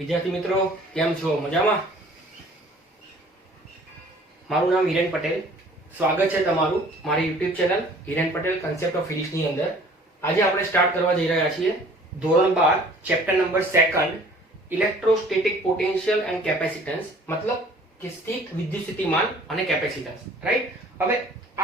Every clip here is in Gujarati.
વિદ્યાર્થી મિત્રો કેમ છો? મજામાં? મારું નામ હિરેન પટેલ. સ્વાગત છે તમારું મારી YouTube channel Hiren Patel concept of ફિઝિક્સની અંદર. આજે આપણે સ્ટાર્ટ કરવા જઈ રહ્યા છીએ ધોરણ 12 chapter number 2 electrostatic potential and capacitance, મતલબ કે સ્થિત વિદ્યુતસ્થિતિમાન અને કેપેસિટન્સ. રાઈટ. હવે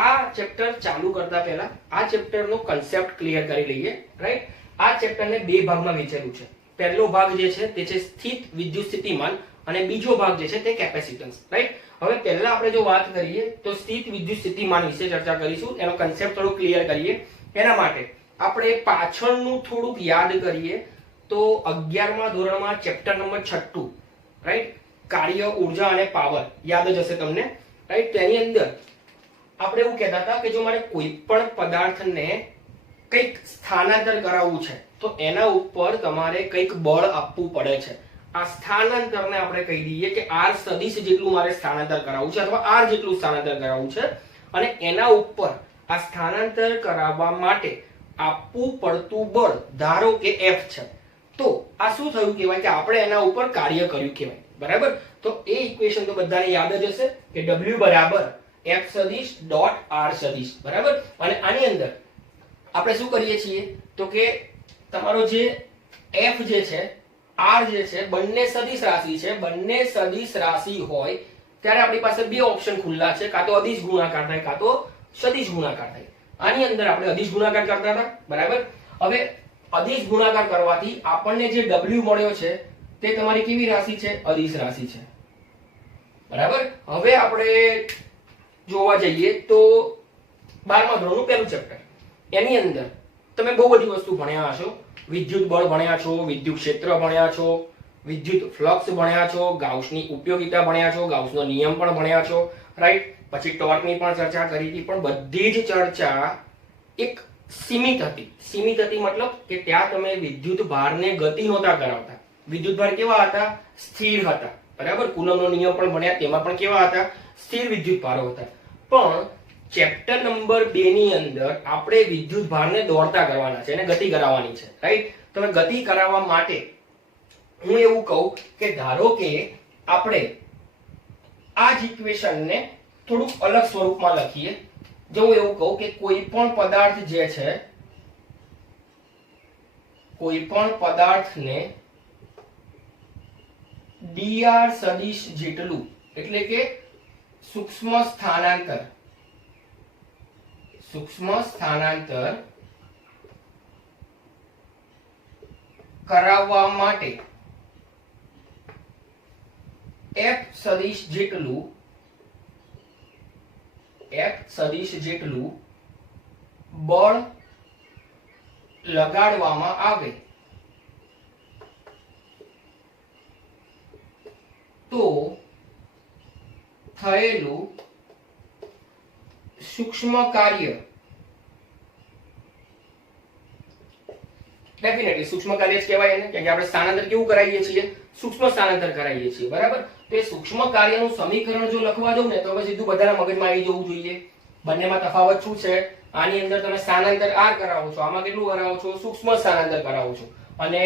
આ ચેપ્ટર ચાલુ કરતા પહેલા આ ચેપ્ટરનો કન્સેપ્ટ ક્લિયર કરી લઈએ. રાઈટ. આ ચેપ્ટરને બે ભાગમાં વહેંચેલું છે. પહેલો ભાગ જે છે તે છે સ્થિત વિદ્યુતસ્થિતિમાન અને બીજો ભાગ જે છે તે કેપેસિટન્સ. રાઈટ. હવે પહેલા આપણે જો વાત કરીએ તો સ્થિત વિદ્યુતસ્થિતિમાન વિશે ચર્ચા કરીશું. એનો કન્સેપ્ટ થોડો ક્લિયર કરીએ. એના માટે આપણે પાછળનું થોડુંક યાદ કરીએ તો 11મા ધોરણમાં ચેપ્ટર નંબર 6, રાઈટ, કાર્ય, ઉર્જા અને પાવર યાદ જ હશે તમને. રાઈટ. તેની અંદર આપણે એવું કહેતા હતા કે જો મારે કોઈ પણ પદાર્થને કંઈક સ્થાનાંતર કરાવવું છે તો એના ઉપર તમારે કંઈક બળ આપવું પડે છે. આ સ્થાનાંતરને આપણે કહી દઈએ કે r સદિશ જેટલું મારે સ્થાનાંતર કરાવવું છે અથવા r જેટલું સ્થાનાંતર કરાવવું છે અને એના ઉપર આ સ્થાનાંતર કરાવવા માટે આપવું પડતું બળ ધારો કે F છે. તો આ શું થયું કહેવાય કે આપણે એના ઉપર કાર્ય કર્યું કહેવાય. બરાબર. તો એ ઇક્વેશન તો બધાને યાદ જ હશે કે W બરાબર F સદિશ ડોટ r સદિશ. બરાબર. અને આની અંદર આપણે શું કરીએ છીએ તો કે તમારો જે F જે છે, R જે છે, બંને સદિશ રાશિ છે. બંને સદિશ રાશિ હોય ત્યારે આપણી પાસે બે ઓપ્શન ખુલ્લા છે, કાં તો અદિશ ગુણાકાર થાય કાં તો સદિશ ગુણાકાર થાય. આની અંદર આપણે અદિશ ગુણાકાર કરતા હતા. બરાબર. હવે અદિશ ગુણાકાર કરવાથી આપણને જે W મળ્યો છે તે તમારી કેવી રાશિ છે? અદિશ રાશિ છે. બરાબર. હવે આપણે જોવા જઈએ તો 12મા ધોરણનું પહેલું ચેપ્ટર, એની અંદર તમે બહુ બધી વસ્તુ ભણ્યા હશો. વિદ્યુત બળ ભણ્યા છો, વિદ્યુત ક્ષેત્ર ભણ્યા છો, વિદ્યુત ફ્લક્સ ભણ્યા છો, ગાઉસની ઉપયોગિતા ભણ્યા છો, ગાઉસનો નિયમ પણ ભણ્યા છો. રાઈટ. પછી ટોર્કની પણ ચર્ચા કરી હતી, પણ બધી જ ચર્ચા એક સીમિત હતી. સીમિત હતી મતલબ કે ત્યાં તમે વિદ્યુત ભારને ગતિ નહોતા કરાવતા. વિદ્યુત ભાર કેવા હતા? સ્થિર હતા. બરાબર. કુલમનો નિયમ પણ ભણ્યા, તેમાં પણ કેવા હતા? સ્થિર વિદ્યુત ભારો હતા. પણ ચેપ્ટર નંબર 2 ની અંદર આપણે વિદ્યુત ભારને દોડતા કરવાના છે અને ગતિ કરાવવાની છે. રાઈટ. તમે ગતિ કરાવવા માટે હું એવું કહું કે ધારો કે આપણે આ જ ઇક્વેશનને થોડુંક અલગ સ્વરૂપમાં લખીએ. જો હું એવું કહું કે કોઈ પણ પદાર્થ જે છે, કોઈ પણ પદાર્થને dr સદિશ જેટલું, એટલે કે સૂક્ષ્મ સ્થાનાંતર કરાવવા માટે F સદિશ જેટલું બળ લગાડવામાં આવે તો થયેલું સૂક્ષ્મ કાર્ય, ડેફિનેટલી સૂક્ષ્મ કાર્ય જ કહેવાય એને, કે આપણે સ્થાનાંતર કેવું કરાવીએ છીએ? સૂક્ષ્મ સ્થાનાંતર કરાવીએ છીએ. બરાબર. તો એ સૂક્ષ્મ કાર્યનું સમીકરણ જો લખવા દઉં ને તો હવે સીધું બધાના મગજમાં આવી જવું જોઈએ. બંનેમાં તફાવત શું છે? આની અંદર તમે સ્થાનાંતર r કરાવો છો, આમાં કેટલું કરાવો છો? સૂક્ષ્મ સ્થાનાંતર કરાવો છો. અને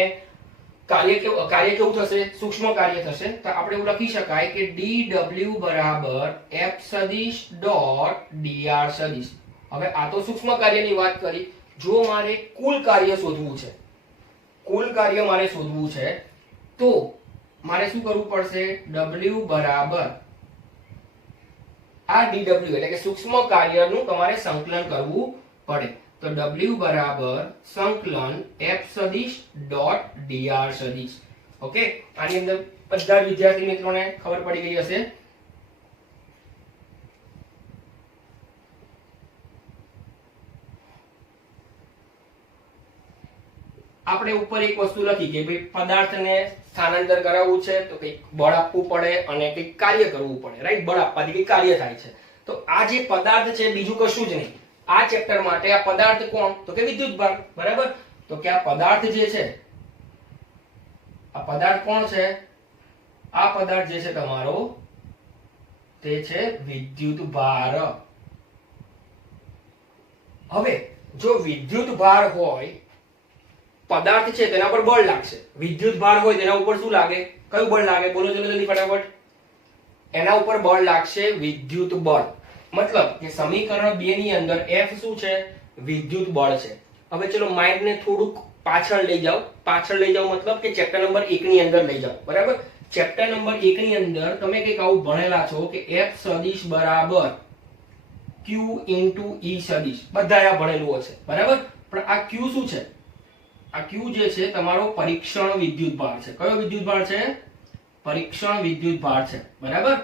કાર્ય કેવું થશે? સૂક્ષ્મ કાર્ય થશે. તો આપણે એવું લખી શકાય કે dw બરાબર f સદિશ ડોટ dr સદિશ. હવે આ તો સૂક્ષ્મ કાર્યની વાત કરી. જો મારે કુલ કાર્ય શોધવું છે, તો મારે શું કરવું પડશે? w બરાબર આ dw એટલે કે સૂક્ષ્મ કાર્યનું તમારે સંકલન કરવું પડે. તો w બરાબર સંકલન f સદિશ ડોટ dr સદિશ. ઓકે. આની અંદર બધા વિદ્યાર્થી મિત્રોને ખબર પડી ગઈ હશે. આપણે ઉપર એક વસ્તુ લખી કે ભાઈ પદાર્થને સ્થાનાંતર કરાવવું છે તો કંઈક બળ આપવું પડે અને કંઈક કાર્ય કરવું પડે. રાઈટ. બળ આપવાથી કંઈક કાર્ય થાય છે. તો આ જે પદાર્થ છે બીજું કશું જ નહીં. આ ચેપ્ટર માટે આ પદાર્થ કોણ? તો કે વિદ્યુત ભાર. બરાબર. તો કે આ પદાર્થ જે છે, આ પદાર્થ કોણ છે? આ પદાર્થ જે છે તમારો તે છે વિદ્યુત ભાર. હવે જો વિદ્યુત ભાર હોય પદાર્થ છે તેના પર બળ લાગશે, વિદ્યુત ભાર હોય તેના ઉપર શું લાગે, કયું બળ લાગે, બોલો ચલો જલ્દી ફટાફટ. એના ઉપર બળ લાગશે વિદ્યુત બળ. મતલબ કે સમીકરણ 2 ની અંદર F શું છે, વિદ્યુત બળ છે. હવે ચલો માઇન્ડ ને થોડુંક પાછળ લઈ જાઓ મતલબ કે ચેપ્ટર નંબર 1 ની અંદર લઈ જાઓ. બરાબર, ચેપ્ટર નંબર 1 ની અંદર તમે કંઈક આવું ભણેલા છો કે F સદિશ બરાબર Q ઇન્ટુ E સદિશ, બધાએ આ ભણેલું હશે. બરાબર, પણ આ Q શું છે, આ Q જે છે તમારો પરીક્ષણ વિદ્યુત ભાર છે. કયો વિદ્યુત ભાર છે, પરીક્ષણ વિદ્યુત ભાર છે. બરાબર,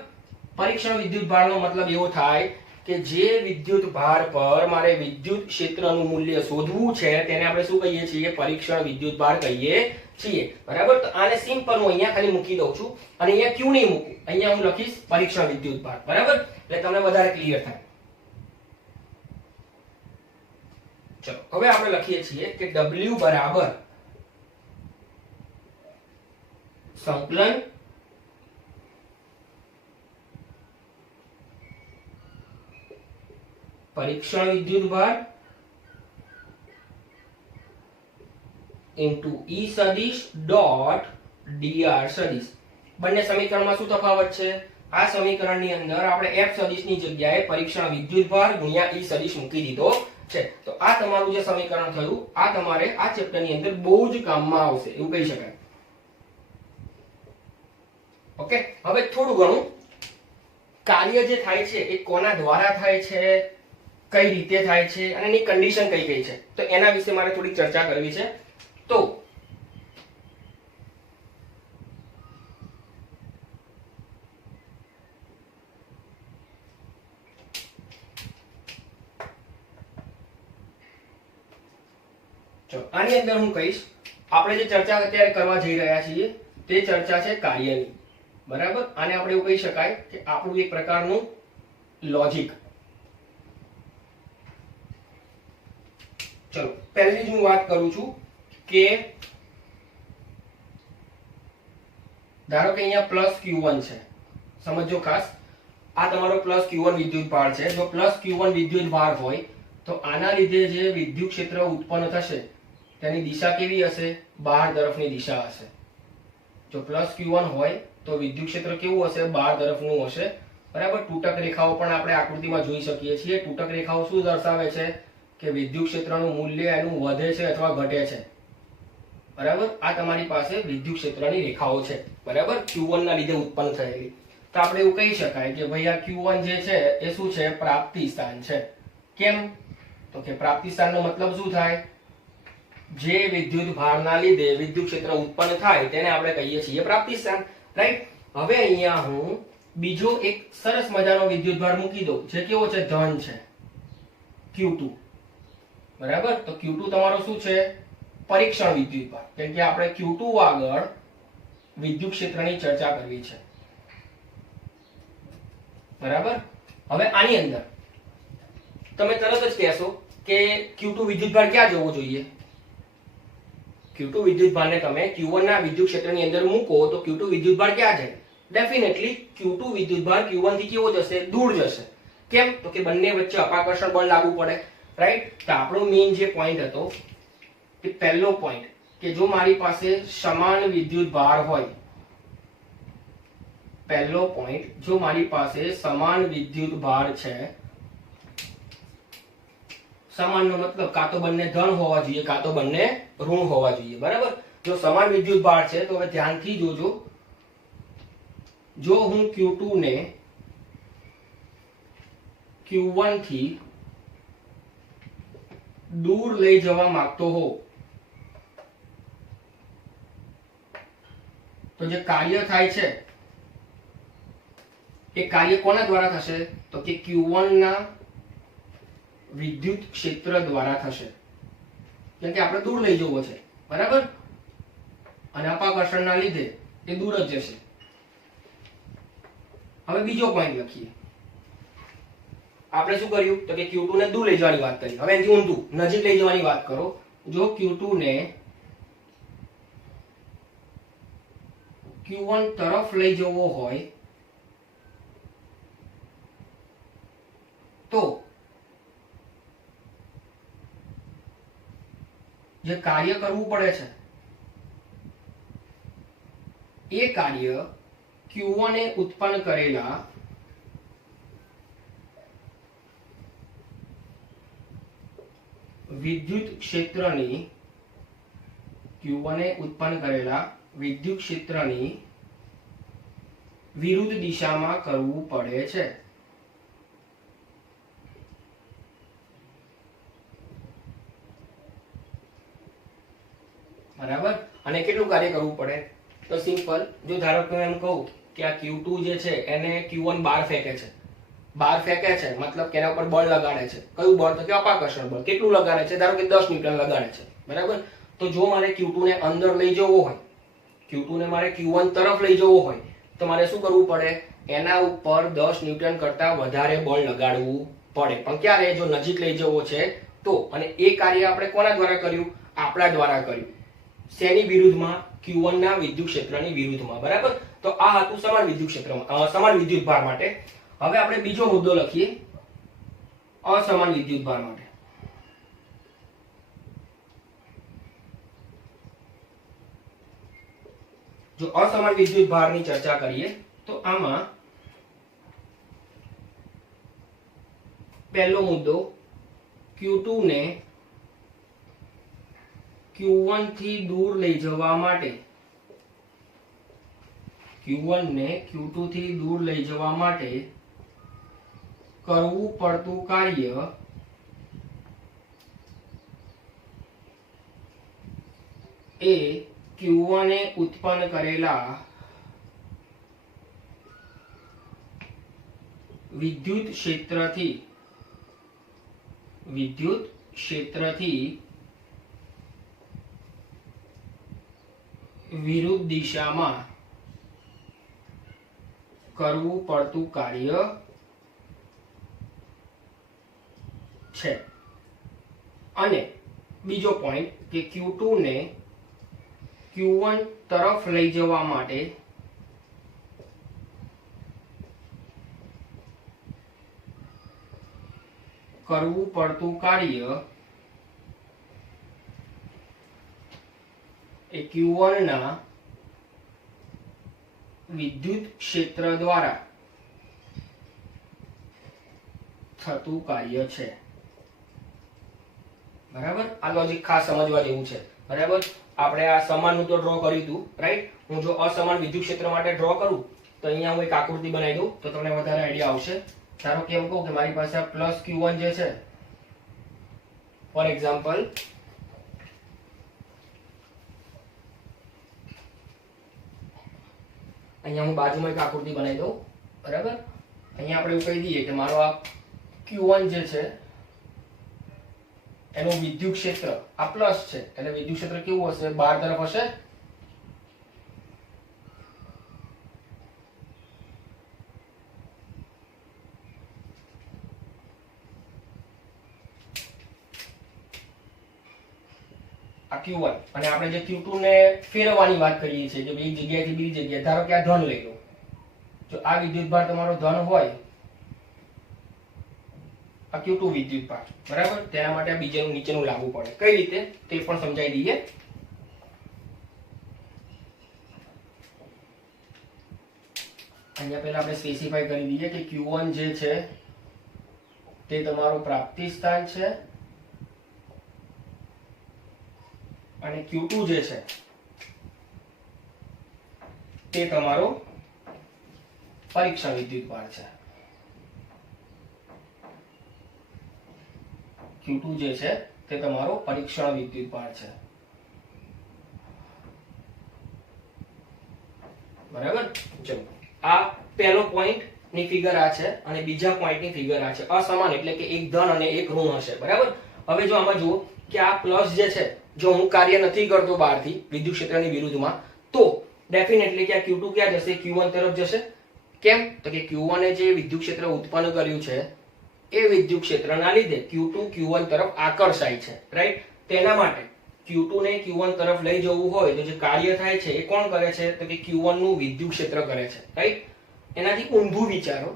પરીક્ષણ વિદ્યુત ભારનો મતલબ એવો થાય કે જે વિદ્યુત ભાર પર મારે વિદ્યુત ક્ષેત્રનું મૂલ્ય શોધવું છે તેને આપણે શું કહીએ છીએ, પરીક્ષણ વિદ્યુત ભાર કહીએ છીએ. બરાબર, તો આને સિમ્પલ હું અહીંયા ખાલી મૂકી દઉં છું અને અહીંયા Q નહીં મૂકું, અહીંયા હું લખીશ પરીક્ષણ વિદ્યુત ભાર. બરાબર, એટલે તમને વધારે ક્લિયર થાય. ચલો હવે આપણે લખીએ છીએ કે W બરાબર સંકલન પરીક્ષણ વિદ્યુત ભાર ઇન્ટુ E સદિશ ડોટ dr સદિશ. બંને સમીકરણમાં શું તફાવત છે, આ સમીકરણની અંદર આપણે F સદિશની જગ્યાએ પરીક્ષણ વિદ્યુત ભાર ગુણ્યા E સદિશ મૂકી દીધો છે. તો આ તમારું જે સમીકરણ થયું, આ તમારે આ ચેપ્ટરની અંદર બહુ જ કામમાં આવશે એવું કહી શકાય. ઓકે, હવે થોડું ઘણું કાર્ય જે થાય છે એ કોના દ્વારા થાય છે, કઈ રીતે થાય છે અને એની કન્ડિશન કઈ કઈ છે, તો એના વિશે મારે થોડી ચર્ચા કરવી છે. તો ચલો આની અંદર હું કહીશ, આપણે જે ચર્ચા અત્યારે કરવા જઈ રહ્યા છીએ તે ચર્ચા છે કાર્યની. બરાબર, આને આપણે એવું કહી શકાય કે આપણું એક પ્રકારનું લોજિક. ચલો પહેલી જ હું વાત કરું છું કે ધારો કે અહીંયા પ્લસ Q1 છે, સમજો ખાસ, આ તમારો પ્લસ Q1 વિદ્યુત ભાર છે. જો પ્લસ Q1 વિદ્યુત ભાર હોય તો આના લીધે જે વિદ્યુત ક્ષેત્ર ઉત્પન્ન થશે તેની દિશા કેવી હશે, બહાર તરફની દિશા હશે. જો પ્લસ Q1 હોય તો વિદ્યુત ક્ષેત્ર કેવું હશે, બહાર તરફનું હશે. બરાબર, તૂટક રેખાઓ પણ આપણે આકૃતિમાં જોઈ શકીએ છીએ. તૂટક રેખાઓ શું દર્શાવે છે કે વિદ્યુત ક્ષેત્રનું મૂલ્ય એનું વધે છે અથવા ઘટે છે. બરાબર, આ તમારી પાસે વિદ્યુત ક્ષેત્રની રેખાઓ છે. બરાબર, Q1 ના લીધે ઉત્પન્ન થયેલી. તો આપણે એવું કહી શકાય કે ભાઈ આ Q1 જે છે એ શું છે, પ્રાપ્તિ સ્થાન છે. કેમ, તો કે પ્રાપ્તિ સ્થાનનો મતલબ શું થાય, જે વિદ્યુત ભારના લીધે વિદ્યુત ક્ષેત્ર ઉત્પન્ન થાય તેને આપણે કહીએ છીએ પ્રાપ્તિ સ્થાન. રાઈટ, હવે અહીંયા હું બીજો એક સરસ મજાનો વિદ્યુત ભાર મૂકી દઉં જે કેવો છે, ધન છે, Q2. બરાબર, તો Q2 તમારો શું છે, પરીક્ષણ વિદ્યુત ભાર. કેમ કે આપણે Q2 આગળ વિદ્યુત ક્ષેત્રની ચર્ચા કરવી છે. બરાબર, હવે આની અંદર તમે તરત જ કહેશો કે Q2 વિદ્યુત ભાર ક્યાં જવો જોઈએ. Q2 વિદ્યુત ભારને તમે Q1 ના વિદ્યુત ક્ષેત્રની અંદર મૂકો તો Q2 વિદ્યુત ભાર ક્યાં જાય, ડેફિનેટલી Q2 વિદ્યુત ભાર Q1 થી કેવો જશે, દૂર જશે. કેમ, તો કે બંને વચ્ચે અપાકર્ષણ બળ લાગુ પડે. રાઈટ, તો આપણો મેઇન જે પોઈન્ટ હતો કે પહેલો પોઈન્ટ કે જો મારી પાસે સમાન વિદ્યુત ભાર હોય, પહેલો પોઈન્ટ, જો મારી પાસે સમાન વિદ્યુત ભાર છે, સમાનનો મતલબ કાં તો બંને ધન હોવા જોઈએ કાં તો બંને ઋણ હોવા જોઈએ. બરાબર, જો સમાન વિદ્યુત ભાર છે તો હવે ધ્યાનથી જોજો, જો હું Q2 ને Q1 થી દૂર લઈ જવા માંગતો હો તો જે કાર્ય થાય છે એ કાર્ય કોના દ્વારા થશે, તો કે Q1 ના વિદ્યુત ક્ષેત્ર દ્વારા થશે. કેમ કે આપણે દૂર લઈ જવો છે. બરાબર, અને અપાકર્ષણના લીધે એ દૂર જ જશે. હવે બીજો પોઈન્ટ લખીએ. આપણે શું કર્યું તો કે Q2 ને દૂર લઈ જવાની વાત કરી. હવે એનાથી ઊંધું નજીક લઈ જવાની વાત કરો. જો Q2 ને Q1 તરફ લઈ જવો હોય તો જે કાર્ય કરવું પડે છે એ કાર્ય Q1 એ ઉત્પન્ન કરેલા વિદ્યુત ક્ષેત્રની Q1 એ ઉત્પન્ન કરેલા વિદ્યુત ક્ષેત્રની વિરુદ્ધ દિશામાં કરવું પડે છે. બરાબર. અને કેટલું કાર્ય કરવું પડે? તો સિમ્પલ, જો ધારો કે એમ કહું કે આ Q2 જે છે એને Q1 બહાર ફેંકે છે, બહાર ફેંકે છે મતલબ કે એના ઉપર બળ લગાડે છે. કયું બળ? તો કે અપાકર્ષણ બળ. કેટલું લગાડે છે? ધારો કે 10 ન્યૂટન લગાડે છે. બરાબર. તો જો મારે Q2 ને અંદર લઈ જવો હોય, Q2 ને મારે Q1 તરફ લઈ જવો હોય તો મારે શું કરવું પડે? એના ઉપર 10 ન્યૂટન કરતા વધારે બળ લગાડવું પડે. પણ ક્યારે? જો નજીક લઈ જવો છે તો. અને એ કાર્ય આપણે કોના દ્વારા કર્યું? આપણા દ્વારા કર્યું. શેની વિરુદ્ધમાં? Q1 ના વિદ્યુત ક્ષેત્રની વિરુદ્ધમાં. બરાબર. તો આ હતું સમાન વિદ્યુત ક્ષેત્રમાં, સમાન વિદ્યુત ભાર માટે. હવે આપણે બીજો મુદ્દો લખીએ અસમાન વિદ્યુત ભાર માટે. જો અસમાન વિદ્યુત ભારની ચર્ચા કરીએ તો આમાં પહેલો મુદ્દો, Q2 ને Q1 થી દૂર લઈ જવા માટે, Q1 ને Q2 થી દૂર લઈ જવા માટે કરવું પડતું કાર્ય એ Q1 એ ઉત્પન્ન કરેલા વિદ્યુત ક્ષેત્રથી વિરુદ્ધ દિશામાં કરવું પડતું કાર્ય છે. અને બીજો પોઈન્ટ કે Q2 ને Q1 તરફ લઈ જવા માટે કરવું પડતું કાર્ય એ Q1 ના વિદ્યુત ક્ષેત્ર દ્વારા થતું કાર્ય છે. બરાબર. આ લોજિક ખાસ સમજવા જેવું છે. બરાબર. આપણે આ સમાનનું તો ડ્રો કર્યું હતું, રાઈટ. હું જો અસમાન વિદ્યુત ક્ષેત્ર માટે ડ્રો કરું તો અહીંયા હું એક આકૃતિ બનાવી દઉં તો તમને વધારે આઈડિયા આવશે. ધારો કે એમ કહું કે મારી પાસે આ પ્લસ Q1 જે છે, ફોર એક્ઝામ્પલ અહીંયા હું બાજુમાં એક આકૃતિ બનાવી દઉં. બરાબર. અહીંયા આપણે એવું કહી દઈએ કે મારો આ Q1 જે છે એનું વિદ્યુત ક્ષેત્ર આ પ્લસ છે, એટલે વિદ્યુત ક્ષેત્ર કેવું હશે? બહાર તરફ હશે. આ Q1 અને આપણે જે Q2 ને ફેરવવાની વાત કરીએ છીએ, કે એક જગ્યાએથી બીજી જગ્યાએ, ધારો કે આ ધન લઈ લો. જો આ વિદ્યુત ભાર તમારો ધન હોય, આ Q2 વિદ્યુત ભાર, બરાબર. તેના માટે આ બીજાનું નીચેનું લાવવું પડે. કઈ રીતે તે પણ સમજાવી દઈએ. અહીંયા પહેલા આપણે સ્પેસિફાઈ કરી દઈએ કે Q1 જે છે તે તમારું પ્રાપ્તિ સ્થાન છે અને Q2 જે છે તે તમારો પરીક્ષણ વિદ્યુત ભાર છે. Q2 જે છે તે તમારો પરીક્ષણ વિદ્યુત ભાર છે. બરાબર. ચલો, આ પહેલો પોઈન્ટ ની ફિગર આ છે અને બીજા પોઈન્ટ ની ફિગર આ છે. અસમાન એટલે કે એક ધન અને એક ઋણ હશે. બરાબર. હવે જો આમાં જુઓ કે આ પ્લસ જે છે, જો હું કાર્ય નથી કરતો બહારથી વિદ્યુત ક્ષેત્રની વિરુદ્ધમાં, તો ડેફિનેટલી કે આ Q2 ક્યાં જશે? Q1 તરફ જશે. કેમ? તો કે Q1 એ જે વિદ્યુત ક્ષેત્ર ઉત્પન્ન કર્યું છે એ વિદ્યુત ક્ષેત્રના લીધે Q2 Q1 તરફ આકર્ષાય છે, રાઈટ. તેના માટે Q2 ને Q1 તરફ લઈ જવું હોય તો જે કાર્ય થાય છે એ કોણ કરે છે? તો કે Q1 નું વિદ્યુત ક્ષેત્ર કરે છે, રાઈટ. એનાથી ઊંધું વિચારો,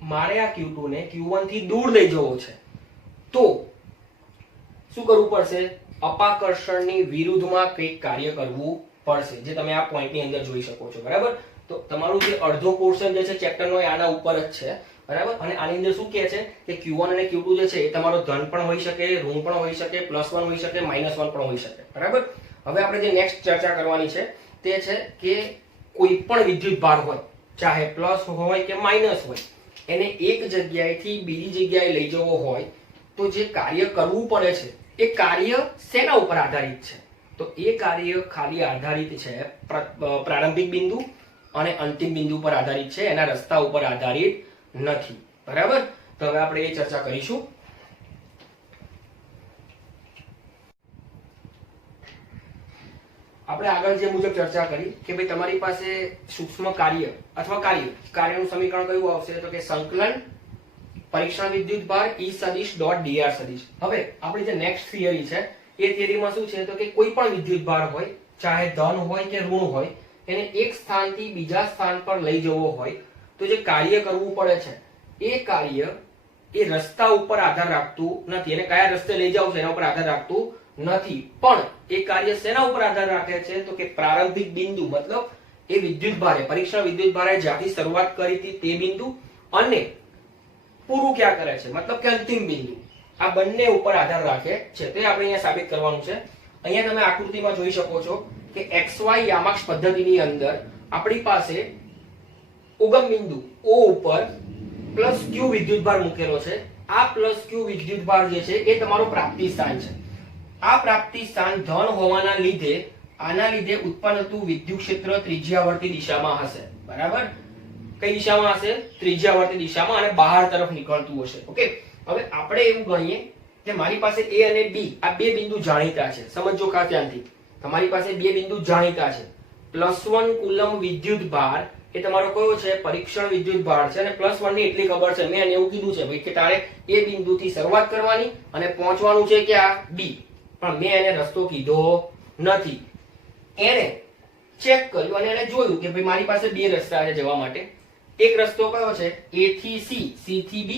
મારે આ Q2 ને Q1 થી દૂર લઈ જવો છે તો શું કરવું પડશે? અપાકર્ષણની વિરુદ્ધમાં કંઈક કાર્ય કરવું પડશે, જે તમે આ પોઈન્ટની અંદર જોઈ શકો છો. બરાબર, તો તમારું જે અડધો પોર્શન જે છે ચેપ્ટરનો એ આના ઉપર જ છે. બરાબર, અને આની અંદર શું કહે છે કે Q1 અને Q2 જે છે એ તમારો ધન પણ હોઈ શકે, ઋણ પણ હોઈ શકે, +1 હોઈ શકે, -1 પણ હોઈ શકે. બરાબર, હવે આપણે જે નેક્સ્ટ ચર્ચા કરવાની છે તે છે કે કોઈ પણ વિદ્યુત ભાર હોય, ચાહે પ્લસ હોય કે માઇનસ હોય, એને એક જગ્યાએથી બીજી જગ્યાએ લઈ જવો હોય તો જે કાર્ય કરવું પડે છે એ કાર્ય શેના ઉપર આધારિત છે? તો એ કાર્ય ખાલી આધારિત છે પ્રારંભિક બિંદુ અને અંતિમ બિંદુ પર આધારિત છે, એના રસ્તા ઉપર આધારિત નથી. બરાબર, તો હવે આપણે એ ચર્ચા કરીશું. આપણે આગળ જે મુજબ ચર્ચા કરી કે ભાઈ તમારી પાસે સૂક્ષ્મ કાર્ય અથવા કાર્યનું સમીકરણ કયું આવશે? તો કે સંકલન પરીક્ષણ વિદ્યુતભાર E સદિશ ડોટ dr સદિશ. હવે આપણી જે નેક્સ્ટ થિયરી છે એ થિયરીમાં શું છે? તો કે કોઈ પણ વિદ્યુતભાર હોય, ચાહે ધન હોય કે ઋણ હોય, એને એક સ્થાનથી બીજા સ્થાન પર લઈ જવો હોય તો જે કાર્ય કરવું પડે છે એ કાર્ય એ રસ્તા ઉપર આધાર રાખતું નથી, એને કયા રસ્તે લઈ જાવ એના ઉપર આધાર રાખતું નથી, પણ એ કાર્ય શેના ઉપર આધાર રાખે છે? તો કે પ્રારંભિક બિંદુ, મતલબ એ વિદ્યુતભારે પરીક્ષણ વિદ્યુતભારે જ્યાંથી શરૂઆત કરી હતી તે બિંદુ અને પૂરું ક્યાં કરે છે, મતલબ કે અંતિમ બિંદુ, આ બંને ઉપર આધાર રાખે છે. તો આપણે અહીંયા સાબિત કરવાનું છે. અહીંયા તમે આકૃતિમાં જોઈ શકો છો કે XY યામાક્ષ પદ્ધતિની અંદર આપણી પાસે ઉગમ બિંદુ O ઉપર +Q વિદ્યુતભાર મૂકેલો છે. આ +Q વિદ્યુતભાર જે છે એ તમારો પ્રાપ્તિ સ્થાન છે. આ પ્રાપ્તિ સ્થાન ધન હોવાના લીધે આના લીધે ઉત્પન્ન થતું વિદ્યુત ક્ષેત્ર ત્રિજ્યાવર્તી દિશામાં હશે. બરાબર, કઈ દિશામાં હશે? ત્રિજ્યાવર્તી દિશામાં, અને બહાર તરફ નીકળતું હશે. ઓકે, હવે આપણે એવું ગણીએ કે મારી પાસે A અને B આ બે બિંદુ જાણીતા છે. સમજો ખાસ ધ્યાનથી, તમારી પાસે બે બિંદુ જાણીતા છે. +1 કુલમ વિદ્યુતભાર એ તમારો કયો છે? પરીક્ષણ વિદ્યુતભાર છે, અને +1 ની એટલી ખબર છે, મેં એવું કીધું છે ભાઈ કે તારે એ બિંદુથી શરૂઆત કરવાની અને પહોંચવાનું છે ક્યાં? B. પણ મેં એને રસ્તો કીધો નથી. એને ચેક કર્યું અને એને જોયું કે ભાઈ મારી પાસે બે રસ્તા છે જવા માટે. એક રસ્તો કયો છે? A થી C, C થી B,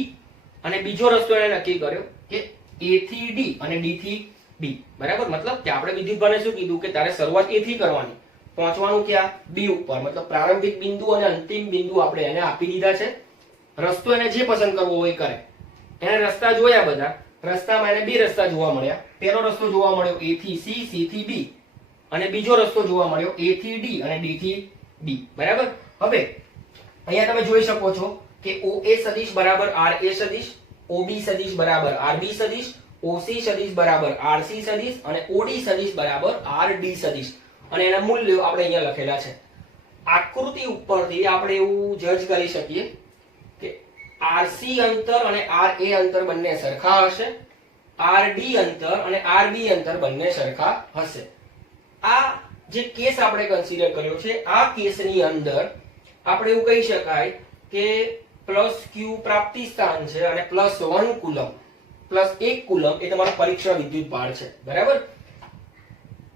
અને બીજો રસ્તો એને નક્કી કર્યો કે A થી D અને D થી B. બરાબર, મતલબ કે આપણે વિદ્યુતભારને શું કીધું કે તારે શરૂઆત A થી કરવાની, પહોંચવાનું ક્યાં? B ઉપર. મતલબ પ્રારંભિક બિંદુ અને અંતિમ બિંદુ આપણે એને આપી દીધા છે. રસ્તો એને જે પસંદ કરવો હોય કરે. એને રસ્તા જોયા બધા, રસ્તામાં એને બે રસ્તા જોવા મળ્યા. પહેલો રસ્તો જોવા મળ્યો A થી C, C થી B, અને બીજો રસ્તો જોવા મળ્યો A થી D અને D થી B. બરાબર, હવે અહીંયા તમે જોઈ શકો છો કે OA સદિશ બરાબર RA સદિશ, OB સદિશ બરાબર RB સદિશ, OC સદિશ બરાબર RC સદિશ, અને OD સદિશ બરાબર RD સદિશ, અને એના મૂલ્યો આપણે અહીંયા લખેલા છે. આકૃતિ ઉપરથી આપણે એવું જજ કરી શકીએ કે RC અંતર અને RA અંતર બંને સરખા હશે, RD અંતર અને RB અંતર બંને સરખા હશે. આ જે કેસ આપણે કન્સિડર કર્યો છે, આ કેસની અંદર આપણે એવું કહી શકાય કે +Q પ્રાપ્તિ સ્થાન છે અને +1 કુલમ, +1 કુલમ એ તમારો પરીક્ષણ વિદ્યુતભાર છે. બરાબર,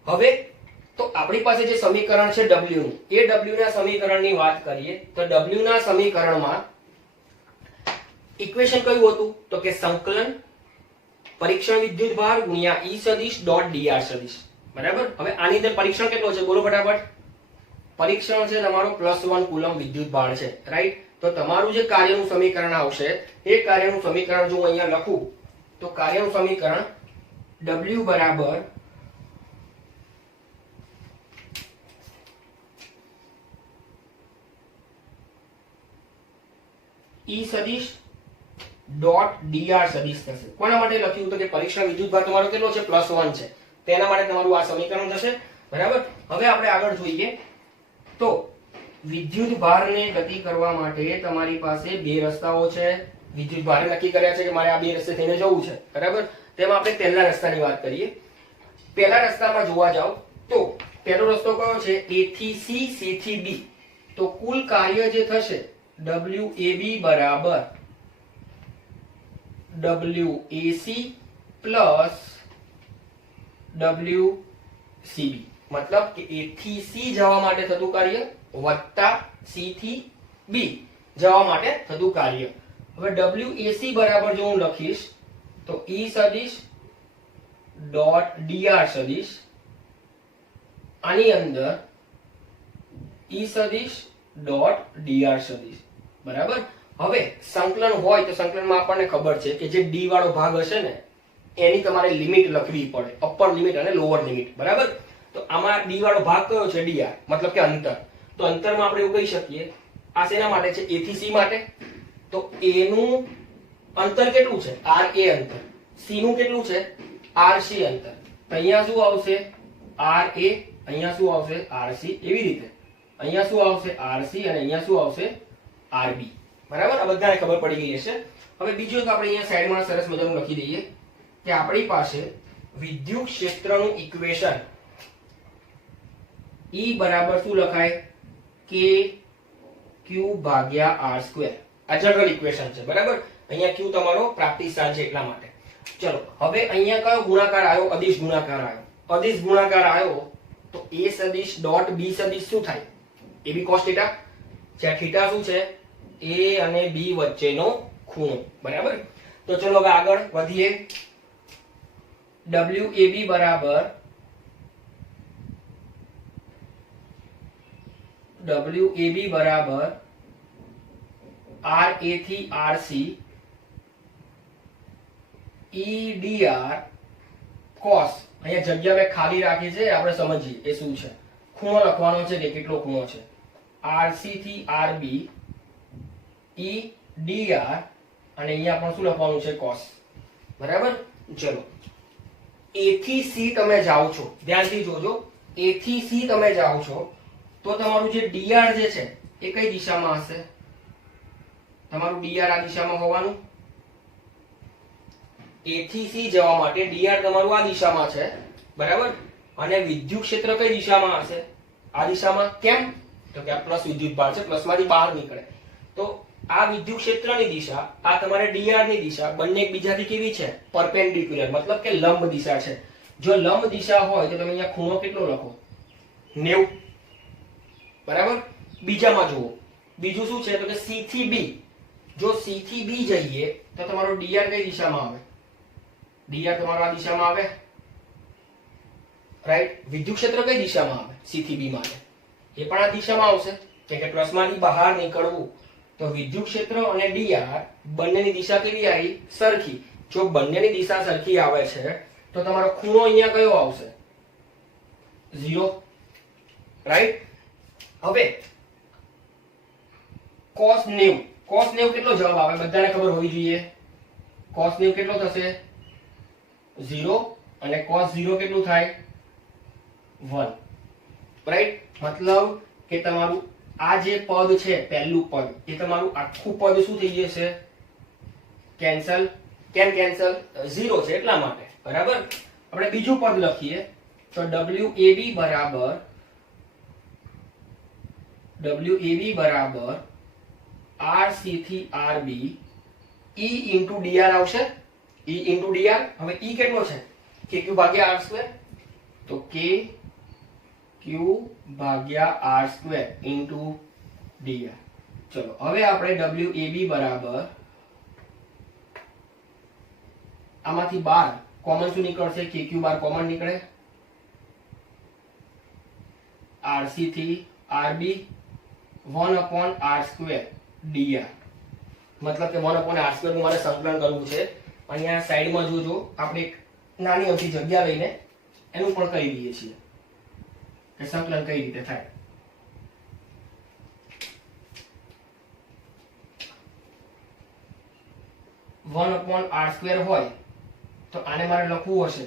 હવે તો આપણી પાસે જે સમીકરણ છે W નું, એ W ના સમીકરણની વાત કરીએ તો W ના સમીકરણમાં ઇક્વેશન કયું હતું? તો કે સંકલન પરીક્ષણ વિદ્યુતભાર ગુણ્યા E સદિશ ડોટ dr સદિશ. બરાબર, હવે આની અંદર પરીક્ષણ કેટલો છે? બોલો ફટાફટ. પરીક્ષણ છે તમારો +1 કુલમ વિદ્યુતભાર છે, રાઈટ? તો તમારું જે કાર્યનું સમીકરણ આવશે એ કાર્યનું સમીકરણ જો હું અહીંયા લખું તો કાર્યનું સમીકરણ W બરાબર E સદિશ ડોટ dr સદિશ થશે. કોના માટે લખ્યું? તો કે પરીક્ષણ વિદ્યુતભાર તમારો કેટલો છે? +1 છે, તેના માટે તમારું આ સમીકરણ થશે. બરાબર, હવે આપણે આગળ જોઈએ તો વિદ્યુતભારને ગતિ કરવા માટે તમારી પાસે બે રસ્તાઓ છે. વિદ્યુતભારે નક્કી કર્યા છે કે મારે આ બે રસ્તે થઈને જવું છે. બરાબર, તેમાં આપણે પહેલા રસ્તાની વાત કરીએ. પહેલા રસ્તામાં જોવા જાવ તો પહેલો રસ્તો કયો છે? A થી C, C થી B. તો કુલ કાર્ય જે થશે WAB બરાબર WAC પ્લસ WCB. મતલબ કે A થી C જવા માટે થતું કાર્ય વત્તા C થી B જવા માટે થતું કાર્ય. હવે WAC બરાબર જો હું લખીશ તો E સદિશ ડોટ ડીઆર સદિશ, આની અંદર ઈ સદિશ ડોટ ડીઆર સદિશ, બરાબર. હવે સંકલન હોય તો સંકલનમાં આપણને ખબર છે કે જે ડી વાળો ભાગ હશે ને એની તમારે લિમિટ લખવી પડે, અપર લિમિટ અને લોઅર લિમિટ, બરાબર. તો આમાં ડી વાળો ભાગ કયો છે? ડીઆર, મતલબ કે અંતર. તો અંતરમાં આપણે એવું કહી શકીએ આ શેના માટે છે? એ થી સી માટે. તો એ નું અંતર કેટલું છે? આર એ અંતર. સી નું કેટલું છે? આર સી અંતર. તો અહીંયા શું આવશે? આર એ, અહીંયા શું આવશે? R C. એવી રીતે અહીંયા શું આવશે? આર સી, અને અહીંયા શું આવશે? આર બી, બરાબર. આ બધાને ખબર પડી ગઈ હશે. હવે બીજું તો આપણે અહીંયા સાઈડમાં સરસ મજાનું લખી દઈએ કે આપણી પાસે વિદ્યુત ક્ષેત્રનું ઇક્વેશન E બરાબર શું લખાય? કે ક્યુ ભાગ્યા આર સ્ક્વેર. આ જનરલ ઇક્વેશન છે, બરાબર. અહીંયા ક્યુ તમારો પ્રાપ્તિ સ્થાન છે એટલા માટે. ચલો હવે અહીંયા કયો ગુણાકાર આવ્યો? અદિશ ગુણાકાર આવ્યો. અદિશ ગુણાકાર આવ્યો તો એ સદિશ ડોટ બી સદિશ શું થાય? એ બી કોસ થીટા. જ્યાં થીટા શું છે? એ અને બી વચ્ચેનો ખૂણો, બરાબર. તો ચલો હવે આગળ વધીએ. WAB બરાબર RA થી RC EDR cos. અહીંયા જગ્યા મેં ખાલી રાખી છે, આપણે સમજીએ એ શું છે. ખૂણો લખવાનો છે કે કેટલો ખૂણો છે. RC થી RB EDR, અને અહીંયા પણ શું લખવાનું છે? cos, બરાબર. ચલો A થી C તમે જાઓ છો, ધ્યાનથી જોજો. A થી C તમે જાઓ છો તો તમારું જે dr જે છે એ કઈ દિશામાં હશે? તમારું dr આ દિશામાં હોવાનું. A થી C જવા માટે dr તમારું આ દિશામાં છે, બરાબર. અને વિદ્યુત ક્ષેત્ર કઈ દિશામાં હશે? આ દિશામાં. કેમ? તો કે આ પ્લસ વિદ્યુત ભાર છે, પ્લસમાંથી બહાર નીકળે. તો આ વિદ્યુત ક્ષેત્રની દિશા, આ તમારે dr ની દિશા, બંને એકબીજાથી કેવી છે? પરપેન્ડિક્યુલર, મતલબ કે લંબ દિશા છે. જો લંબ દિશા હોય તો તમે અહીંયા ખૂણો કેટલો લખો? 90, બરાબર. બીજામાં જુઓ, બીજું શું છે? તો કે C થી B. જો C થી B જઈએ તો તમારો dr કઈ દિશામાં આવે? dr તમારો આ દિશામાં આવે, રાઈટ. વિદ્યુત ક્ષેત્ર કઈ દિશામાં આવે? C થી B માટે એ પણ આ દિશામાં આવશે, કે પ્લસમાંથી બહાર નીકળવું. તો વિદ્યુત ક્ષેત્ર અને dr બંનેની દિશા કેવી આવી? સરખી. જો બંનેની દિશા સરખી આવે છે તો તમારો ખૂણો અહીંયા કયો આવશે? 0, રાઈટ. હવે cos 90, cos 90 કેટલો જવાબ આવે? બધાને ખબર હોવી જોઈએ. cos 90 કેટલો થશે? 0, અને cos 0 કેટલું થાય? 1, રાઈટ. મતલબ કે તમારું આ જે પદ છે પહેલું પદ, એ તમારું આખું પદ શું થઈ જશે? કેન્સલ. કેમ કેન્સલ? 0 છે એટલા માટે, બરાબર. આપણે બીજું પદ લખીએ તો WAB બરાબર RC થી RB E into dr આવશે. E into dr. હવે E કેટલો છે? KQ ભાગ્યા R સ્ક્વેર. તો KQ ભાગ્યા R સ્ક્વેર into dr. ચલો હવે આપણે WAB બરાબર આમાંથી 12 કોમન શું નીકળશે? KQ બાર કોમન નીકળે. RC થી RB 1/r સ્ક્વેર dr. મતલબ કે 1/r સ્ક્વેર નું મારે સંકલન કરવું છે. અહીંયા સાઈડમાં જોજો, આપણે એક નાની અમથી જગ્યા લઈને એનું પણ કરી દઈએ છીએ કે સંકલન કઈ રીતે થાય. વન અપોન આર સ્ક્વેર હોય તો આને મારે લખવું હશે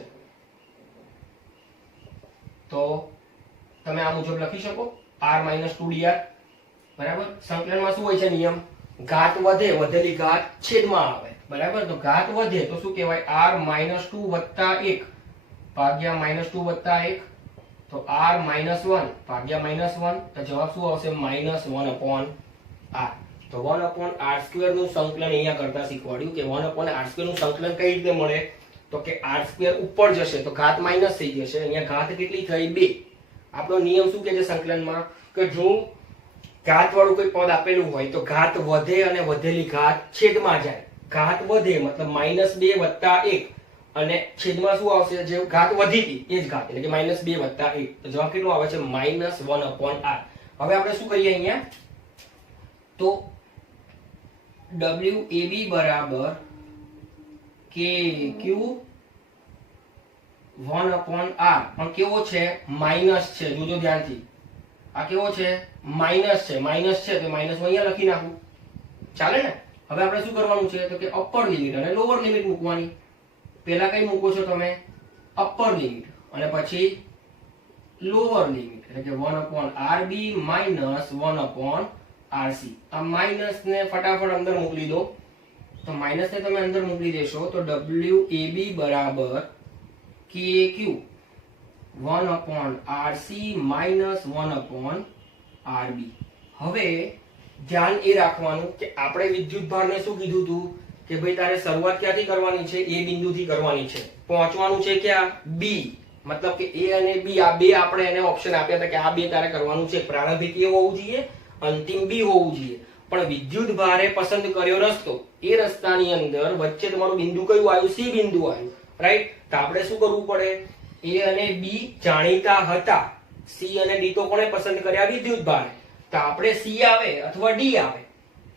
તો તમે આ મુજબ લખી શકો, r - 2dr, બરાબર. સંકલનમાં શું હોય છે નિયમ? ઘાત વધે, વધેલી ઘાત છેદમાં આવે, બરાબર. તો ઘાત વધે તો શું કહેવાય? r - 2 + 1 ભાગ્યા -2 + 1. તો r - 1 ભાગ્યા -1, તો જવાબ શું આવશે? -1/r. તો 1/r² નું સંકલન અહીંયા કરતા શીખવાડ્યું કે 1/r² નું સંકલન કઈ રીતે મળે? તો કે r² ઉપર જશે તો ઘાત માઈનસ થઈ જશે. અહીંયા ઘાત કેટલી થઈ? 2. આપણો નિયમ શું કહે છે સંકલનમાં? કે જો ઘાત વાળું કોઈ પદ આપેલું હોય તો ઘાત વધે અને વધેલી ઘાત છેદમાં જાય. ઘાત વધે મતલબ -2 + 1 અને છેદમાં શું આવશે, જે ઘાત વધી હતી એ જ ઘાત, એટલે કે -2 + 1, તો જવાબ કેટલો આવે છે -1/r. હવે આપણે શું કરીએ અહીંયા, તો WAB બરાબર KQ 1/r, પણ કેવો છે, માઇનસ છે, જોજો ધ્યાનથી, આ કેવો છે, માઇનસ છે, માઇનસ છે તો માઇનસ અહીંયા લખી નાખું, ચાલે ને. હવે આપણે શું કરવાનું છે, તો કે અપર લિમિટ અને લોઅર લિમિટ મૂકવાની. પહેલા કઈ મૂકો છો તમે, અપર લિમિટ, અને પછી લોઅર લિમિટ, એટલે કે 1/rb માઇનસ 1/rc. આ માઇનસ ને ફટાફટ અંદર મોકલી દો, તો માઇનસ ને તમે અંદર મોકલી દેશો તો WAB બરાબર KQ 1/rc માઇનસ 1/rb. હવે ધ્યાન એ રાખવાનું કે આપણે વિદ્યુતભારને શું કીધું હતું કે ભાઈ તારે શરૂઆત ક્યાંથી કરવાની છે, એ બિંદુથી કરવાની છે, પહોંચવાનું છે ક્યાં, બી. મતલબ કે એ અને બી, આ બે આપણે એને ઓપ્શન આપ્યા હતા કે આ બે તારે કરવાનું છે. પ્રારંભિક એ હોવું જોઈએ, અંતિમ બી હોવું જોઈએ. પણ વિદ્યુતભારે પસંદ કર્યો રસ્તો, એ રસ્તાની અંદર વચ્ચે તમારું બિંદુ કયું આવ્યું, સી બિંદુ આવ્યું, રાઈટ. તો આપણે શું કરવું પડે, એ અને બી જાણીતા હતા, સી અને ડી તો કોણે પસંદ કર્યા, વિદ્યુતભારે. તો આપણે સી આવે અથવા ડી આવે,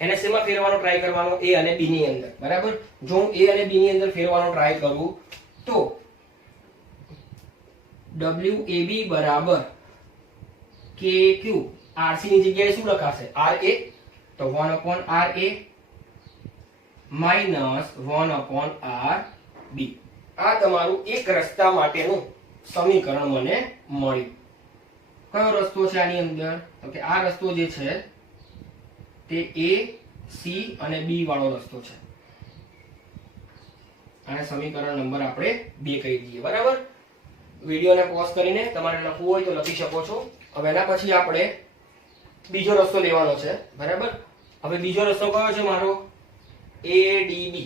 એને શેમાં ફેરવાનો ટ્રાય કરવાનો, એ અને બી ની અંદર, બરાબર. જો હું એ અને બી ની અંદર ફેરવાનો ટ્રાય કરું તો WAB બરાબર KQ, RC ની જગ્યાએ શું લખાશે, RA, તો 1/RA માઇનસ 1/RB. આ તમારું એક રસ્તા માટેનું સમીકરણ મને મળ્યું. કયો રસ્તો છે આની અંદર, તો કે આ રસ્તો જે છે તે A, C અને B વાળો રસ્તો છે. આને સમીકરણ નંબર આપણે 2 કહી દઈએ, બરાબર. વિડીયોને પોઝ કરીને તમારે લખવું હોય તો લખી શકો છો. હવે એના પછી આપણે બીજો રસ્તો લેવાનો છે, બરાબર. હવે બીજો રસ્તો કયો છે મારો, ADB,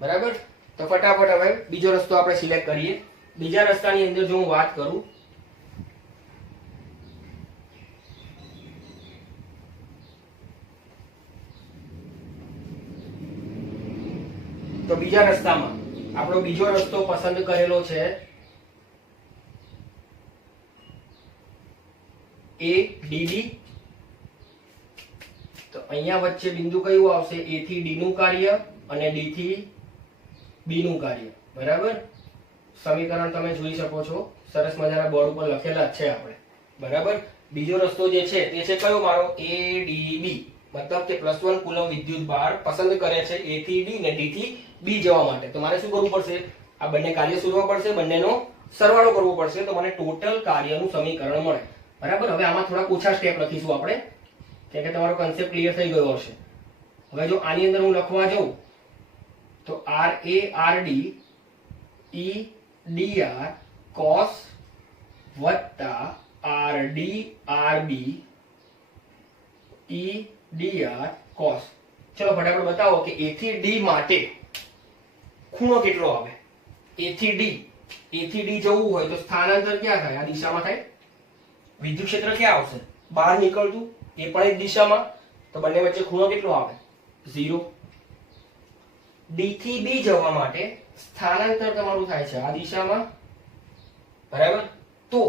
બરાબર. તો ફટાફટ હવે બીજો રસ્તો આપણે સિલેક્ટ કરીએ. બીજા રસ્તાની અંદર જો હું વાત કરું તો બીજા રસ્તામાં આપણો બીજો રસ્તો પસંદ કરેલો છે ADB. તો અહીંયા વચ્ચે બિંદુ કયું આવશે, A થી D નું કાર્ય અને D થી B નું કાર્ય, બરાબર. સમીકરણ તમે જોઈ શકો છો, સરસ મજાના બોર્ડ ઉપર લખેલા જ છે આપણે, બરાબર. બીજો રસ્તો જે છે તે છે કયો મારો, ADB, મતલબ કે +1 કુલમ વિદ્યુત ભાર પસંદ કરે છે A થી D ને D થી B જવા માટે. તો મારે શું કરવું પડશે, આ બંને કાર્ય શોધવા પડશે, બંનેનો સરવાળો કરવો પડશે, તો મને ટોટલ કાર્યનું સમીકરણ મળે, બરાબર. હવે આમાં થોડા ઓછા સ્ટેપ લખીશું આપણે, કે તમારો કન્સેપ્ટ ક્લિયર થઈ ગયો હશે. હવે જો આની અંદર હું લખવા જાઉં તો RA RD EDR cos વત્તા RD RB EDR cos. ચલો ફટાફટ બતાવો કે A થી D માટે ખૂણો કેટલો આવે. A થી D જવું હોય તો સ્થાનાંતર ક્યાં થાય, આ દિશામાં થાય. વિદ્યુત ક્ષેત્ર ક્યાં આવશે, બહાર નીકળતું, એ પણ એક દિશામાં, તો બંને વચ્ચે ખૂણો કેટલો આવે, 0. D થી B જવા માટે સ્થાનાંતર તમારું થાય છે આ દિશામાં, બરાબર. તો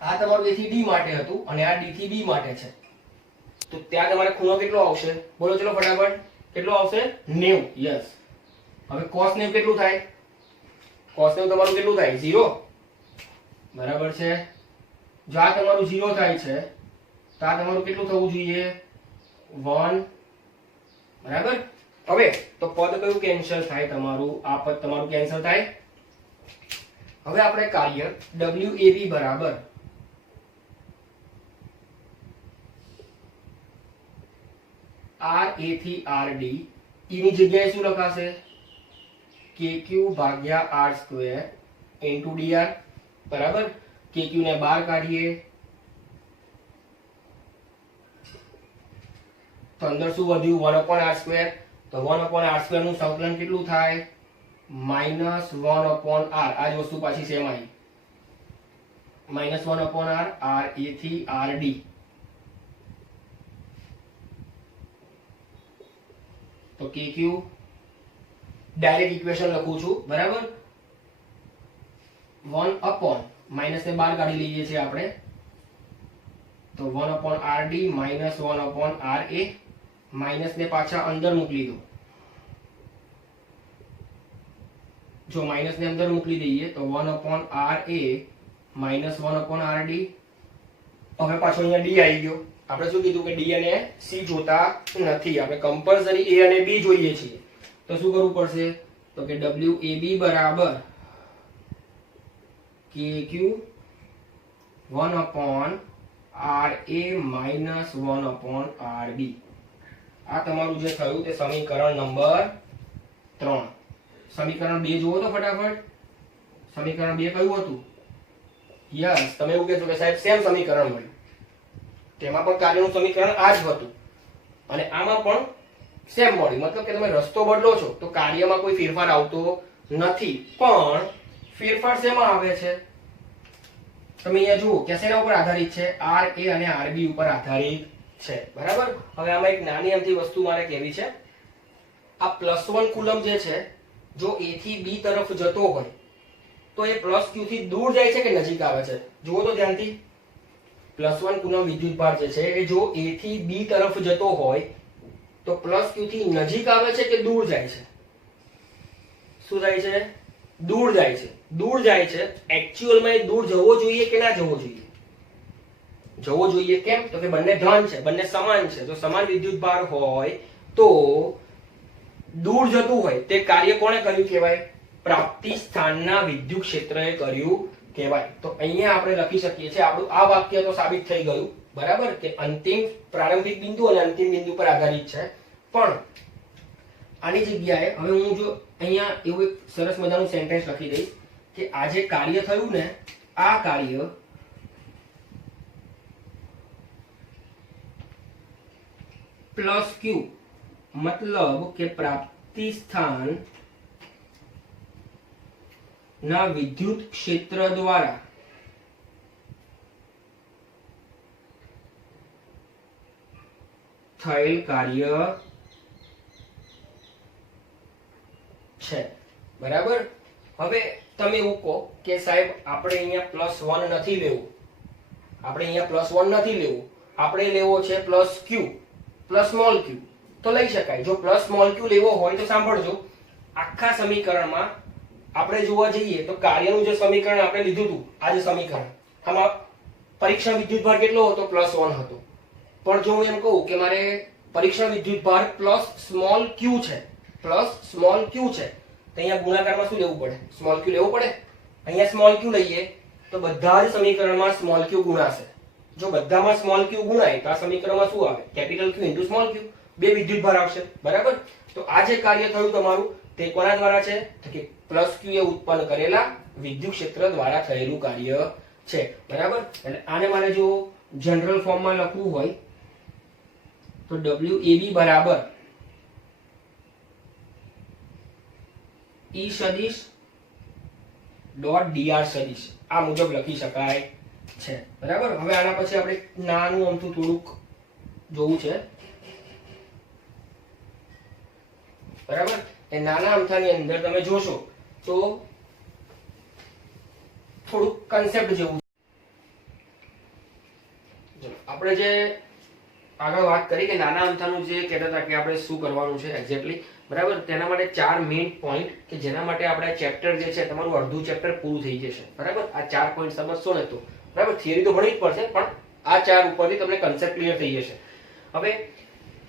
આ તમારું A થી D માટે હતું અને આ D થી B માટે છે, તો ત્યાં તમારે ખૂણો કેટલો આવશે, બોલો ચલો ફટાફટ, કેટલો આવશે, 90. યસ. હવે cos 90 કેટલું થાય, cos 90 તમારું કેટલું થાય, 0, બરાબર છે. જો આ તમારું 0 થાય છે તો આ તમારું કેટલું થવું જોઈએ, 1, બરાબર. હવે તો પદ કયું કેન્સલ થાય, તમારું આ પદ તમારું કેન્સલ થાય. હવે આપણે કાર્ય WAB બરાબર RA થી RD, E ની જગ્યાએ શું લખાશે, KQ ભાગ્યા R² ઇન્ટુ DR, બરાબર. KQ ને બહાર કાઢીએ તો અંદર શું વધ્યું, 1/r². તો 1/r² નું સંકલન કેટલું થાય, -1/r. આ જ વસ્તુ પાછી સેમ આવી, -1/r RA થી RD. તો KQ ડાયરેક્ટ ઇક્વેશન લખું છું, બરાબર. 1 અપોન માઇનસ ને બહાર કાઢી લઈએ છીએ આપણે, તો 1 upon RD minus 1 upon RA, minus ને પાછા અંદર મોકલી દો. જો માઇનસ ને અંદર મોકલી દઈએ તો 1 upon RA minus 1 upon RD. હવે પાછો અહીંયા D આવી ગયો. આપણે શું કીધું કે D અને C જોતા નથી, આપણે કમ્પલસરી A અને B જોઈએ છીએ. તો શું કરવું પડશે? તો કે WAB બરાબર KQ 1 upon RA minus 1 upon RB. આ તમારું જે થયું તે સમીકરણ નંબર 3. સમીકરણ 2 જુઓ તો ફટાફટ. સમીકરણ 2 કયું હતું? યસ, તમે એવું કહેશો કે સાહેબ સેમ સમીકરણ મળ્યું. તેમાં પણ કાર્યનું સમીકરણ આ જ હતું અને આમાં પણ સેમ મળ્યું. મતલબ કે તમે રસ્તો બદલો છો તો કાર્યમાં કોઈ ફેરફાર આવતો નથી. પણ ફેરફાર શેમાં આવે છે? તમે અહીંયા જુઓ કે શેના ઉપર આધારિત છે? RA અને RB ઉપર આધારિત છે, બરાબર. હવે આમાં એક નાની અમથી વસ્તુ મારે કહેવી છે. આ +1 કુલમ જે છે, જો A થી B તરફ જતો હોય તો એ +Q થી દૂર જાય છે કે નજીક આવે છે? જુઓ તો ધ્યાનથી. +1 કુલમ વિદ્યુતભાર જે છે એ જો A થી B તરફ જતો હોય તો +Q થી નજીક આવે છે કે દૂર જાય છે? શું થાય છે? દૂર જાય છે. દૂર જાય છે. એક્ચ્યુઅલમાં એ દૂર જવો જોઈએ કે ના જવો જોઈએ? જવો જોઈએ. કેમ? તો કે બંને ધન છે, બંને સમાન છે. જો સમાન વિદ્યુતભાર હોય તો દૂર જતું હોય તે કાર્ય કોણે કર્યું કહેવાય? પ્રાપ્તિ સ્થાનના વિદ્યુત ક્ષેત્રએ કર્યું કહેવાય. તો અહીંયા આપણે લખી શકીએ છીએ આપણું આ વાક્ય તો સાબિત થઈ ગયું, બરાબર, કે અંતિમ પ્રારંભિક બિંદુ અને અંતિમ બિંદુ પર આધારિત છે. પણ આની જગ્યાએ હવે હું જો અહીંયા એવું એક સરસ મજાનું સેન્ટેન્સ લખી દઈશ કે આ જે કાર્ય થયું ને, આ કાર્ય +Q મતલબ કે પ્રાપ્તિ સ્થાન ના વિદ્યુત ક્ષેત્ર દ્વારા થયેલ કાર્ય છે, બરાબર. હવે તમે એવું કહો કે સાહેબ આપણે અહીંયા +1 નથી લેવું, આપણે અહીંયા +1 નથી લેવું, આપણે લેવો છે +Q, +q તો લઈ શકાય. જો +q લેવો હોય તો સાંભળજો, આખા સમીકરણમાં આપણે જોવા જઈએ તો કાર્યનું જે સમીકરણ આપણે લીધું હતું, આ જે સમીકરણ, આમાં પરીક્ષણ વિદ્યુતભાર કેટલો હતો? +1 હતો. પણ જો હું એમ કહું કે મારે પરીક્ષણ વિદ્યુતભાર +q છે, +q છે, તો અહીંયા ગુણાકારમાં શું લેવું પડે? q લેવું પડે. અહીંયા q લઈએ તો બધા જ સમીકરણમાં q ગુણાશે. જો બધામાં q ગુણાય તો આ સમીકરણમાં શું આવે? Q q. બે વિદ્યુતભાર આવશે, બરાબર. તો આ જે કાર્ય થયું તમારું તે કોના દ્વારા છે? તો કે +Q એ ઉત્પન્ન કરેલા વિદ્યુત ક્ષેત્ર દ્વારા થયેલું કાર્ય છે, બરાબર. એટલે આને મારે જો જનરલ ફોર્મમાં લખવું હોય તો WAB બરાબર E સદિશ .dr સદિશ આ મુજબ લખી શકાય છે, બરાબર. હવે આના પછી આપણે નાનું અમથું થોડુંક જોવું છે, બરાબર. એ નાના અમથાની અંદર તમે જોશો તો થોડુંક કન્સેપ્ટ જેવું. આપણે જે આગળ વાત કરી કે નાના અમથાનું જે કહેતા હતા કે આપણે શું કરવાનું છે એક્ઝેક્ટલી, બરાબર. તેના માટે 4 મેઇન પોઈન્ટ કે જેના માટે આપણે ચેપ્ટર જે છે તમારું અડધું ચેપ્ટર પૂરું થઈ જશે, બરાબર. આ 4 પોઈન્ટ સમજશો ને તો, બરાબર. થિયરી તો ભણવી જ પડશે પણ આ 4 ઉપરથી તમને કન્સેપ્ટ ક્લિયર થઈ જશે. હવે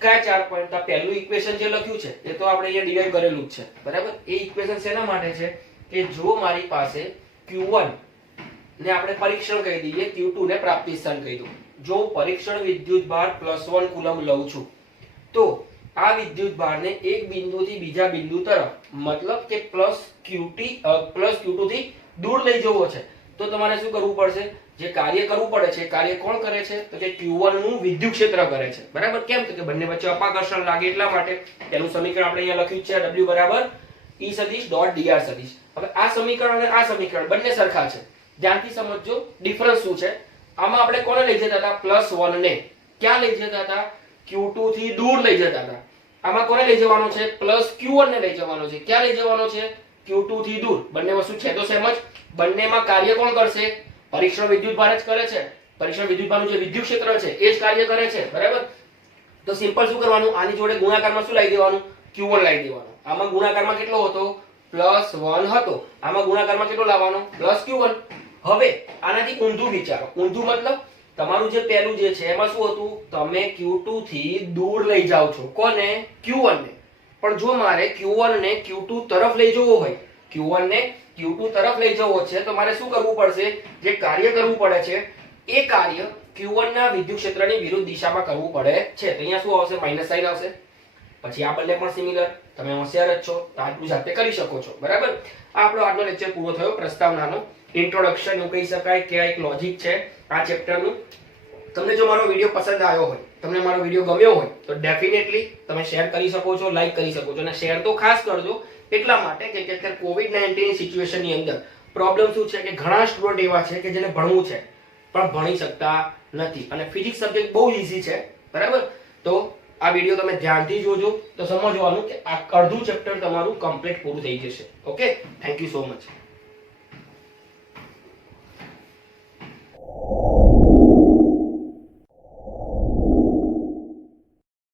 કયા 4 પોઈન્ટ? આ પહેલું ઇક્વેશન જે લખ્યું છે એ તો આપણે અહીંયા ડિરાઈવ કરેલું જ છે, બરાબર. એ ઇક્વેશન શેના માટે છે? કે જો મારી પાસે Q1 ને આપણે પરીક્ષણ કહી દઈએ, Q2 ને પ્રાપ્તિ સ્થાન કહી દઉં. જો પરીક્ષણ વિદ્યુતભાર +1 કુલમ લઉં છું તો આ વિદ્યુતભારને એક બિંદુથી બીજા બિંદુ તરફ, મતલબ કે +Q2 થી દૂર લઈ જવો છે, તો તમારે શું કરવું પડશે? જે કાર્ય કરવું પડે છે, કાર્ય કોણ કરે છે? તો કે Q1 નું વિદ્યુત ક્ષેત્ર કરે છે, બરાબર. કેમ? તો કે બંને વચ્ચે અપાકર્ષણ લાગે એટલા માટે. તેનું સમીકરણ આપણે અહીંયા લખ્યું છે, W બરાબર E સદિશ .dr સદિશ. હવે આ સમીકરણ અને આ સમીકરણ બંને સરખા છે. ધ્યાનથી સમજજો ડિફરન્સ શું છે. આમાં આપણે કોને લઈ જતા હતા? +1 ને ક્યાં લઈ જતા હતા? Q2 થી દૂર લઈ જતા હતા. આમાં કોને લઈ જવાનો છે? પ્લસ Q1 ને લઈ જવાનો છે. ક્યાં લઈ જવાનો છે? Q2 થી દૂર. બંને વસ્તુ છે તો સેમ જ. બંનેમાં કાર્ય કોણ કરશે? પરીક્ષણ વિદ્યુતભાર જ કરે છે. પરીક્ષણ વિદ્યુતભારનું જે વિદ્યુત ક્ષેત્ર છે એ જ કાર્ય કરે છે, બરાબર? તો સિમ્પલ શું કરવાનું? આની જોડે ગુણાકારમાં શું લાવી દેવાનું? Q1 લાવી દેવાનું. આમાં ગુણાકારમાં કેટલો હતો? +1 હતો. આમાં ગુણાકારમાં કેટલો લાવવાનો? +Q1. હવે આનાથી ઊંધું વિચારો. ઊંધું મતલબ તમારું જે પહેલું જે છે એમાં શું હતું? તમે Q2 થી દૂર લઈ જાઓ છો. કોને? Q1 ને. પણ જો મારે Q1 ને Q2 તરફ લઈ જવો હોય, Q1 ને Q2 તરફ લઈ જવો છે તો મારે શું કરવું પડશે? જે કાર્ય કરવું પડે છે એ કાર્ય Q1 ના વિદ્યુત ક્ષેત્રની વિરુદ્ધ દિશામાં કરવું પડે છે. તો અહીંયા શું આવશે? માઇનસ સાઇન આવશે. પછી આ બંને પણ સિમિલર. તમે હોશિયાર જ છો તો આટલું જાતે કરી શકો છો, બરાબર? આ આપણો આજનો લેક્ચર પૂરો થયો. પ્રસ્તાવનાનો ઇન્ટ્રોડક્શન એવું કહી શકાય કે આ એક લોજિક છે આ ચેપ્ટરનું. તમને જો મારો વિડીયો પસંદ આવ્યો હોય, તમને મારો વિડીયો ગમ્યો હોય તો ડેફિનેટલી તમે શેર કરી શકો છો, લાઈક કરી શકો છો. અને શેર તો ખાસ કરજો એટલા માટે કે અત્યારે કોવિડ-19 ની સિચ્યુએશનની અંદર પ્રોબ્લેમ શું છે કે ઘણા સ્ટુડન્ટ એવા છે કે જેને ભણવું છે પણ ભણી શકતા નથી. અને ફિઝિક્સ સબ્જેક્ટ બહુ ઈઝી છે, બરાબર? તો આ વિડીયો તમે ધ્યાનથી જોજો તો સમજવાનું કે આ અડધું ચેપ્ટર તમારું કમ્પ્લીટ પૂરું થઈ જશે. Okay, thank you so much.